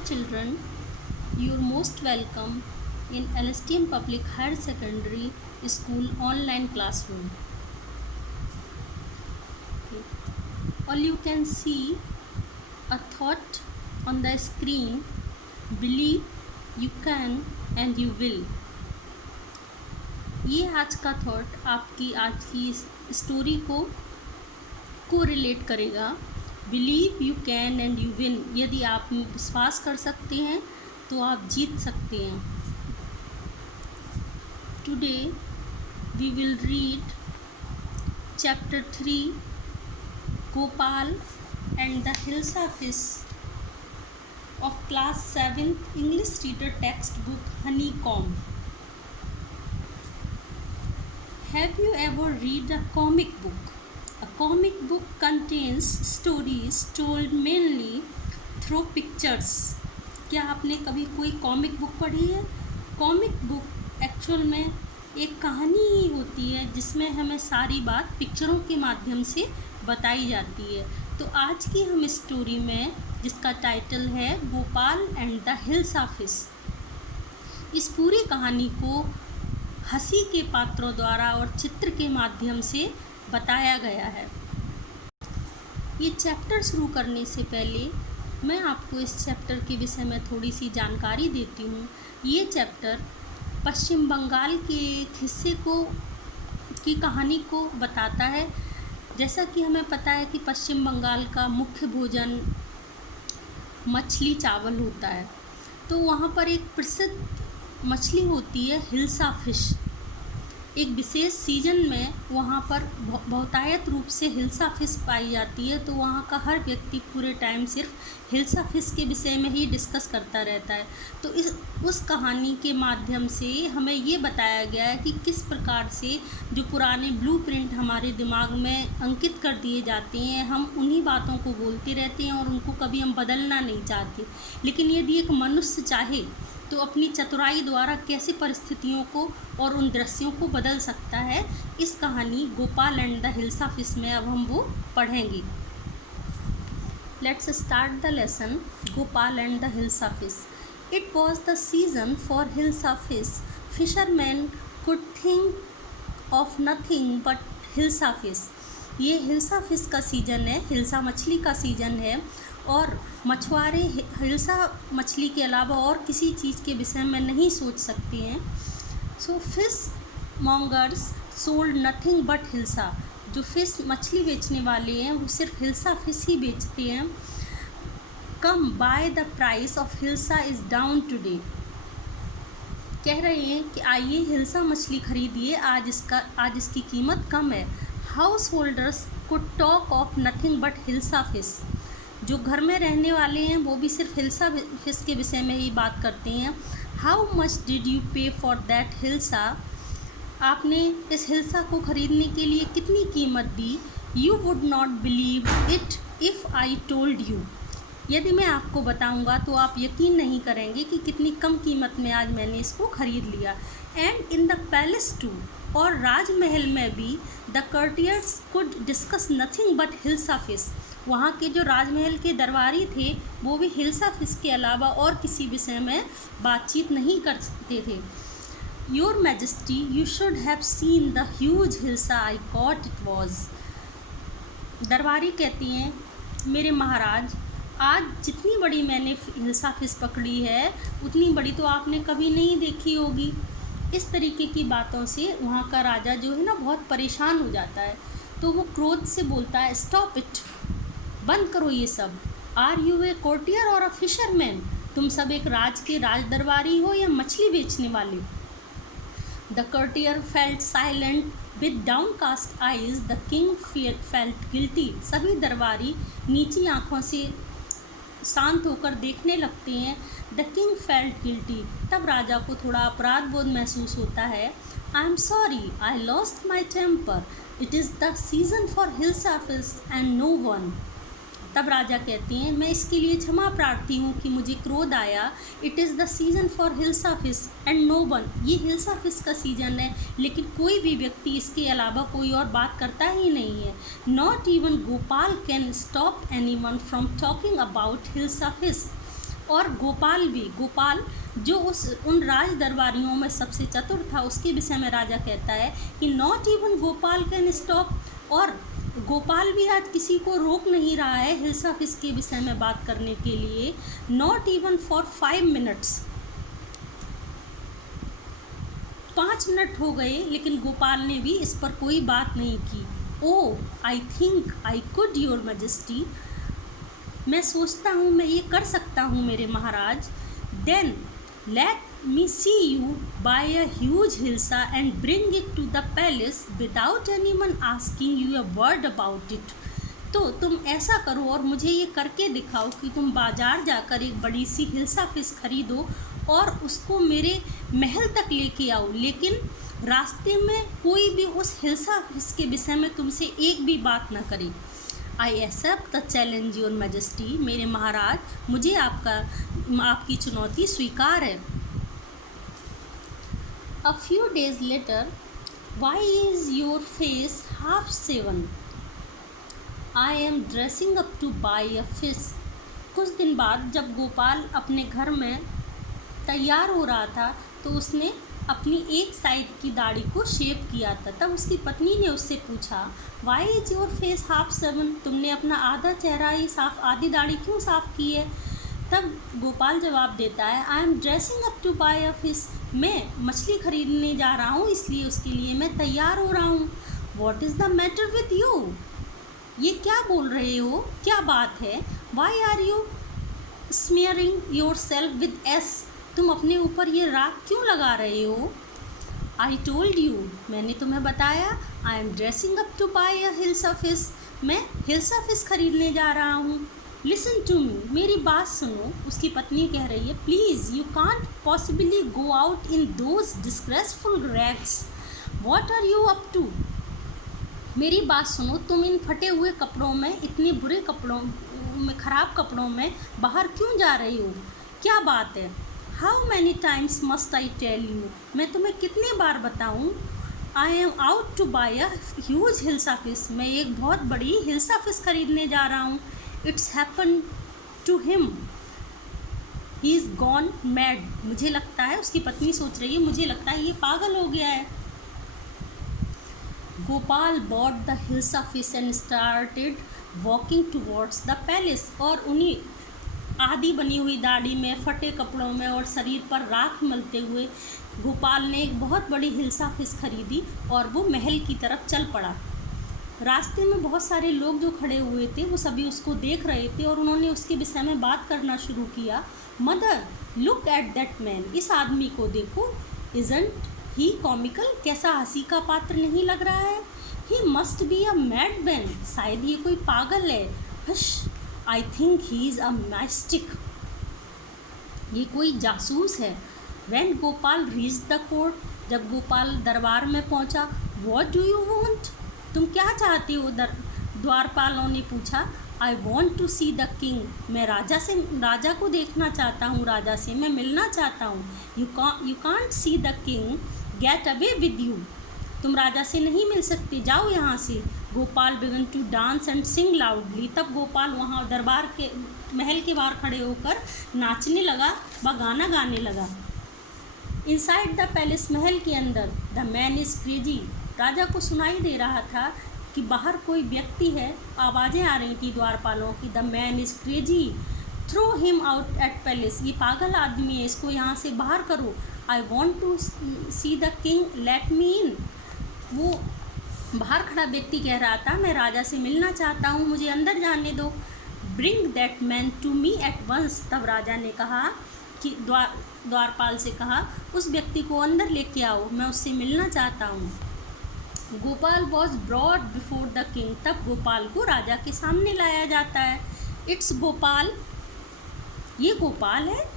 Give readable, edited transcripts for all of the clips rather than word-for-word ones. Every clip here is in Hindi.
children, you're most welcome in LSTM Public Higher Secondary School online classroom. Okay. All you can see a thought on the screen, believe you can and you will. ये आज का थॉट आपकी आज की स्टोरी को रिलेट करेगा। Believe you can and you win. यदि आप विश्वास कर सकते हैं तो आप जीत सकते हैं। Today we will read chapter 3 Gopal and the hilsa fish of class 7 English reader text book Honeycomb. Have you ever read a comic book? A comic book contains stories told mainly through pictures. क्या आपने कभी कोई कॉमिक बुक पढ़ी है? कॉमिक बुक एक्चुअल में एक कहानी ही होती है जिसमें हमें सारी बात पिक्चरों के माध्यम से बताई जाती है। तो आज की हम स्टोरी में, जिसका टाइटल है Gopal and the hilsa fish, इस पूरी कहानी को हंसी के पात्रों द्वारा और चित्र के माध्यम से बताया गया है। ये चैप्टर शुरू करने से पहले मैं आपको इस चैप्टर के विषय में थोड़ी सी जानकारी देती हूँ। ये चैप्टर पश्चिम बंगाल के एक हिस्से की कहानी को बताता है। जैसा कि हमें पता है कि पश्चिम बंगाल का मुख्य भोजन मछली चावल होता है, तो वहाँ पर एक प्रसिद्ध मछली होती है हिल्सा फिश। एक विशेष सीजन में वहाँ पर बहुतायत रूप से हिल्सा फिश पाई जाती है, तो वहाँ का हर व्यक्ति पूरे टाइम सिर्फ हिल्सा फिश के विषय में ही डिस्कस करता रहता है। तो उस कहानी के माध्यम से हमें ये बताया गया है कि किस प्रकार से जो पुराने ब्लूप्रिंट हमारे दिमाग में अंकित कर दिए जाते हैं, हम उन्हीं बातों को बोलते रहते हैं और उनको कभी हम बदलना नहीं चाहते। लेकिन यदि एक मनुष्य चाहे तो अपनी चतुराई द्वारा कैसे परिस्थितियों को और उन दृश्यों को बदल सकता है, इस कहानी Gopal and the hilsa fish में अब हम वो पढ़ेंगे। Let's start the lesson Gopal and the hilsa fish. It was the season for hilsa fish. Fisherman could think of nothing but hilsa fish. ये हिल्सा फिश का सीज़न है, हिल्सा मछली का सीज़न है, और मछुआरे हिल्सा मछली के अलावा और किसी चीज़ के विषय में नहीं सोच सकते हैं। So fish mongers sold nothing but hilsa. जो फिश मछली बेचने वाले हैं वो सिर्फ हिल्सा फिश ही बेचते हैं। Come by the price of hilsa is down today. कह रहे हैं कि आइए हिल्सा मछली खरीदिए, आज इसकी कीमत कम है। House holders could talk of nothing but hilsa fish. जो घर में रहने वाले हैं वो भी सिर्फ हिल्सा फिश के विषय में ही बात करते हैं। How much did you pay for that hilsa. आपने इस हिल्सा को ख़रीदने के लिए कितनी कीमत दी। You would not believe it if I told you. यदि मैं आपको बताऊंगा तो आप यकीन नहीं करेंगे कि कितनी कम कीमत में आज मैंने इसको ख़रीद लिया। And in the palace too, और राजमहल में भी, the courtiers could discuss nothing but hilsa fish. वहाँ के जो राजमहल के दरबारी थे वो भी हिल्सा फिश के अलावा और किसी विषय में बातचीत नहीं करते थे। Your majesty you should have seen the huge hilsa I cot it was. दरबारी कहती हैं, मेरे महाराज, आज जितनी बड़ी मैंने हिल्सा फिश पकड़ी है उतनी बड़ी तो आपने कभी नहीं देखी होगी। इस तरीके की बातों से वहाँ का राजा जो है ना बहुत परेशान हो जाता है। तो वो क्रोध से बोलता है, स्टॉप इट, बंद करो ये सब। आर यू ए कोर्टियर और अ फिशरमैन। तुम सब एक राज दरबारी हो या मछली बेचने वाले। The courtier felt silent with downcast eyes. The king felt guilty. सभी दरबारी नीची आँखों से शांत होकर देखने लगते हैं। The king felt guilty. तब राजा को थोड़ा अपराध बोध महसूस होता है। I am sorry, I lost my temper. It is the season for hilsa fish and no one. तब राजा कहते हैं, मैं इसके लिए क्षमा प्रार्थी हूँ कि मुझे क्रोध आया। It is the season for hilsa fish and no one. ये हिल्सा फिश का सीज़न है, लेकिन कोई भी व्यक्ति इसके अलावा कोई और बात करता ही नहीं है। Not even Gopal can stop any one from talking about hilsa fish. और गोपाल जो उन राज दरबारियों में सबसे चतुर था, उसके विषय में राजा कहता है कि not even Gopal can stop, और गोपाल भी आज किसी को रोक नहीं रहा है हिल्स ऑफ फिश के विषय में बात करने के लिए, not even for 5 minutes. 5 minute हो गए लेकिन गोपाल ने भी इस पर कोई बात नहीं की। Oh I think I could your majesty, मैं सोचता हूँ मैं ये कर सकता हूँ मेरे महाराज। Then let me see you buy a huge hilsa and bring it to the palace without anyone asking you a word about it. तो तुम ऐसा करो और मुझे ये करके दिखाओ कि तुम बाज़ार जाकर एक बड़ी सी हिल्सा फिश खरीदो और उसको मेरे महल तक लेके आओ, लेकिन रास्ते में कोई भी उस हिल्सा फिश के विषय में तुमसे एक भी बात ना करे। I accept the challenge your majesty, मेरे महाराज मुझे आपकी चुनौती स्वीकार है। A few days later, why is your face half shaven, I am dressing up to buy a fish. कुछ दिन बाद जब गोपाल अपने घर में तैयार हो रहा था तो उसने अपनी एक साइड की दाढ़ी को शेव किया था। तब उसकी पत्नी ने उससे पूछा, why is your face half shaven, तुमने अपना आधा चेहरा ही आधी दाढ़ी क्यों साफ़ की है। तब गोपाल जवाब देता है, I am dressing up to buy a fish, मैं मछली खरीदने जा रहा हूँ इसलिए उसके लिए मैं तैयार हो रहा हूँ। What is the matter with you, ये क्या बोल रहे हो, क्या बात है। Why are you smearing yourself with ash, तुम अपने ऊपर ये राख क्यों लगा रहे हो। आई टोल्ड यू, मैंने तुम्हें बताया, I am dressing up to buy a hilsa fish, मैं हिल्सा फिश खरीदने जा रहा हूँ। लिसन टू मी, मेरी बात सुनो, उसकी पत्नी कह रही है, please you can't possibly go out in those disgraceful rags, what are you up to. मेरी बात सुनो, तुम इन फटे हुए कपड़ों में, इतने बुरे कपड़ों में, ख़राब कपड़ों में बाहर क्यों जा रही हो, क्या बात है। How many times must I tell you, मैं तुम्हें कितनी बार बताऊँ, I am out to buy a huge hilsa fish, मैं एक बहुत बड़ी हिल्सा फिश खरीदने जा रहा हूँ। It's happen to him, he is gone mad, मुझे लगता है, उसकी पत्नी सोच रही है, मुझे लगता है ये पागल हो गया है। Gopal bought the hilsa fish and started walking towards the palace, और उन्हीं आधी बनी हुई दाढ़ी में, फटे कपड़ों में और शरीर पर राख मलते हुए गोपाल ने एक बहुत बड़ी हिल्सा फिश खरीदी और वो महल की तरफ चल पड़ा। रास्ते में बहुत सारे लोग जो खड़े हुए थे वो सभी उसको देख रहे थे और उन्होंने उसके विषय में बात करना शुरू किया। Mother look at that man, इस आदमी को देखो, इजंट ही कॉमिकल, कैसा हंसी का पात्र नहीं लग रहा है। He must be a mad man, शायद ये कोई पागल है। Hush, I think he is a mystic, ये कोई जासूस है। When Gopal reach the court, जब गोपाल दरबार में पहुंचा, व्हाट डू यू वांट, तुम क्या चाहते हो, द्वारपालों ने पूछा। I want to see the king, मैं राजा को देखना चाहता हूँ, राजा से मैं मिलना चाहता हूँ। You can't see the king, get away with you, तुम राजा से नहीं मिल सकते, जाओ यहाँ से। Gopal began to dance and sing loudly, तब गोपाल वहाँ दरबार के महल के बाहर खड़े होकर नाचने लगा व गाना गाने लगा। इनसाइड द पैलेस, महल के अंदर, द मैन इज़ क्रेजी, राजा को सुनाई दे रहा था कि बाहर कोई व्यक्ति है, आवाज़ें आ रही थी द्वारपालों की, the man is crazy, throw him out at palace, ये पागल आदमी है, इसको यहाँ से बाहर करो। I want to see the king, let me in, वो बाहर खड़ा व्यक्ति कह रहा था, मैं राजा से मिलना चाहता हूँ, मुझे अंदर जाने दो। Bring that man to me at once, तब राजा ने कहा कि द्वारपाल से कहा, उस व्यक्ति को अंदर लेके आओ, मैं उससे मिलना चाहता हूँ। Gopal was broad before the king, तब गोपाल को राजा के सामने लाया जाता है। इट्स गोपाल, ये गोपाल है।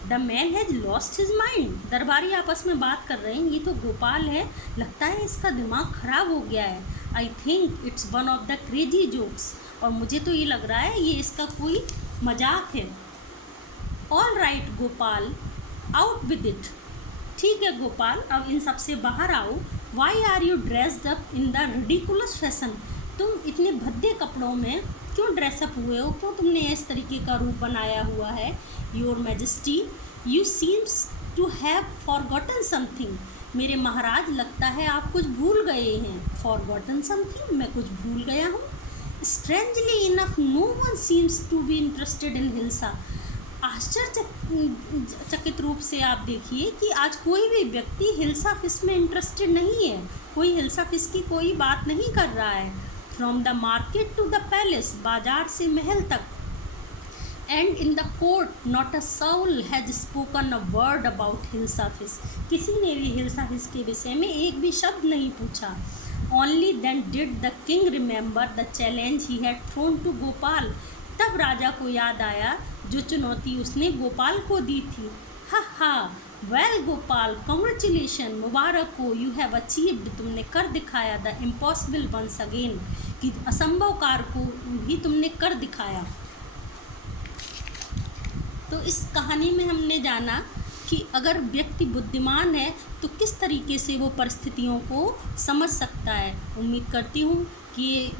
The man has lost his mind, दरबारी आपस में बात कर रहे हैं, ये तो गोपाल है, लगता है इसका दिमाग ख़राब हो गया है। I think it's one of the crazy jokes, और मुझे तो ये लग रहा है ये इसका कोई मजाक है। All right Gopal, out with it, ठीक है गोपाल, अब इन सब से बाहर आओ। Why are you dressed up in the ridiculous fashion, तुम इतने भद्दे कपड़ों में क्यों ड्रेसअप हुए हो, क्यों तुमने इस तरीके का रूप बनाया हुआ है। Your majesty, you seems to have forgotten something. मेरे महाराज, लगता है आप कुछ भूल गए हैं। फॉरगॉटन समथिंग, मैं कुछ भूल गया हूँ। Strangely enough no one seems to be interested in hilsa. आश्चर्यचकित रूप से आप देखिए कि आज कोई भी व्यक्ति हिल्सा फिश में इंटरेस्टेड नहीं है। कोई हिल्सा फिश की कोई बात नहीं कर रहा है। From the market to the palace, बाजार से महल तक, and in the court not a soul has spoken a word about hilsa fish. किसी ने भी हिल्सा फिश के विषय में एक भी शब्द नहीं पूछा। Only then did the king remember the challenge he had thrown to Gopal. तब राजा को याद आया जो चुनौती उसने गोपाल को दी थी। हा हा, वेल गोपाल, कॉन्ग्रेचुलेशन, मुबारक हो, यू हैव अचीव्ड, तुमने कर दिखाया द इम्पॉसिबल वंस अगेन, कि असंभव कार्य को भी तुमने कर दिखाया। तो इस कहानी में हमने जाना कि अगर व्यक्ति बुद्धिमान है तो किस तरीके से वो परिस्थितियों को समझ सकता है। उम्मीद करती हूँ कि ये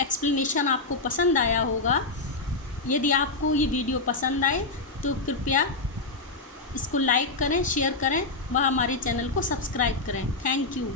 एक्सप्लेनेशन आपको पसंद आया होगा। यदि आपको ये वीडियो पसंद आए तो कृपया इसको लाइक करें, शेयर करें व हमारे चैनल को सब्सक्राइब करें। Thank you.